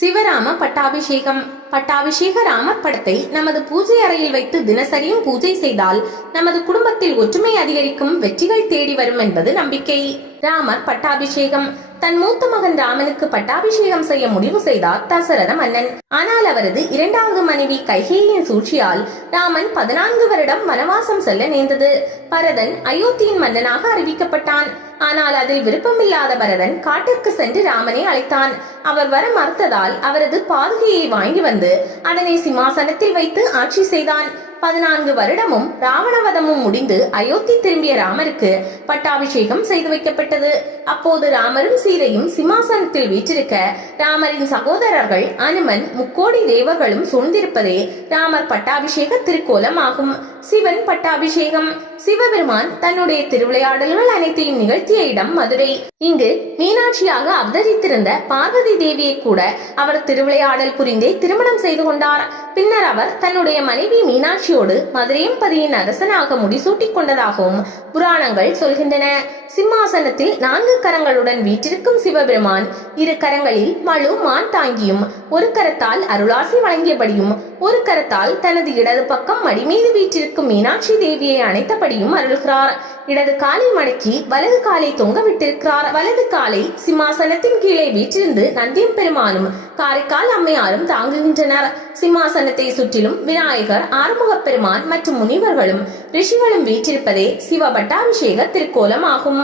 சிவராம பட்டாபிஷேகம். பட்டாபிஷேக ராமர் படத்தை நமது பூஜை அறையில் வைத்து தினசரியும் பூஜை செய்தால் நமது குடும்பத்தில் ஒற்றுமை அதிகரிக்கும் வெற்றிகள் தேடி வரும் என்பது நம்பிக்கை. ராமர் பட்டாபிஷேகம். தன் மூத்த மகன் ராமனுக்கு பட்டாபிஷேகம் செய்ய முடிவு செய்தார் தசரத மன்னன். ஆனால் அவரது இரண்டாவது மனைவி கைகேயின் சூழ்ச்சியால் ராமன் பதினான்கு வருடம் வனவாசம் செல்ல நேர்ந்தது. பரதன் அயோத்தியின் மன்னனாக அறிவிக்கப்பட்டான். ஆனால் அதில் விருப்பமில்லாத பரதன் காட்டிற்கு சென்று ராமனை அழைத்தான். அவர் வர மறுத்ததால் அவரது பாதுகையை வாங்கி வந்து அதனை சிம்மாசனத்தில் வைத்து ஆட்சி செய்தான். பதினான்கு வருடமும் ராவணவதமும் முடிந்து அயோத்தி திரும்பிய ராமருக்கு பட்டாபிஷேகம் செய்து வைக்கப்பட்டது. அப்போது ராமரும் சீதையும் சிம்மாசனத்தில் வீற்றிருக்க ராமரின் சகோதரர்கள் அனுமன் முக்கோடி தேவர்களும் சூழ்ந்திருப்பதே ராமர் பட்டாபிஷேக திருக்கோலம் ஆகும். சிவன் பட்டாபிஷேகம். சிவபெருமான் தன்னுடைய திருவிளையாடல்கள் அனைத்தையும் நிகழ்த்திய இடம் மதுரை. இங்கு மீனாட்சியாக அவதரித்திருந்த பார்வதி தேவியை கூட அவர் திருவிளையாடல் புரிந்தே திருமணம் செய்து கொண்டார். பின்னர் அவர் தன்னுடைய மனைவி மீனாட்சியோடு மதுரையம்பதியின் அரசனாக முடிசூட்டிக் கொண்டதாகவும் புராணங்கள் சொல்கின்றன. சிம்மாசனத்தில் நான்கு கரங்களுடன் வீற்றிருக்கும் சிவபெருமான் இரு கரங்களில் மழு மான் தாங்கியும் ஒரு கரத்தால் அருளாசி வழங்கியபடியும் ஒரு கரத்தால் தனது இடது பக்கம் மடி மீது வீற்றிருக்கும் மீனாட்சி தேவியை அணைத்தபடியும் அருள்கிறார். இடது காலை மடக்கி வலது காலை தொங்க விட்டிருக்கிறார். வலது காலை சிம்மாசனத்தின் கீழே வீற்றிருந்து நந்தியம் பெருமானும் காரைக்கால் அம்மையாரும் தாங்குகின்றனர். சிம்மாசன சிம்மாசனத்தை சுற்றிலும் விநாயகர் ஆறுமுகப் பெருமான் மற்றும் முனிவர்களும் ரிஷிகளும் வீற்றிருப்பதே சிவ பட்டாபிஷேக திருக்கோலம் ஆகும்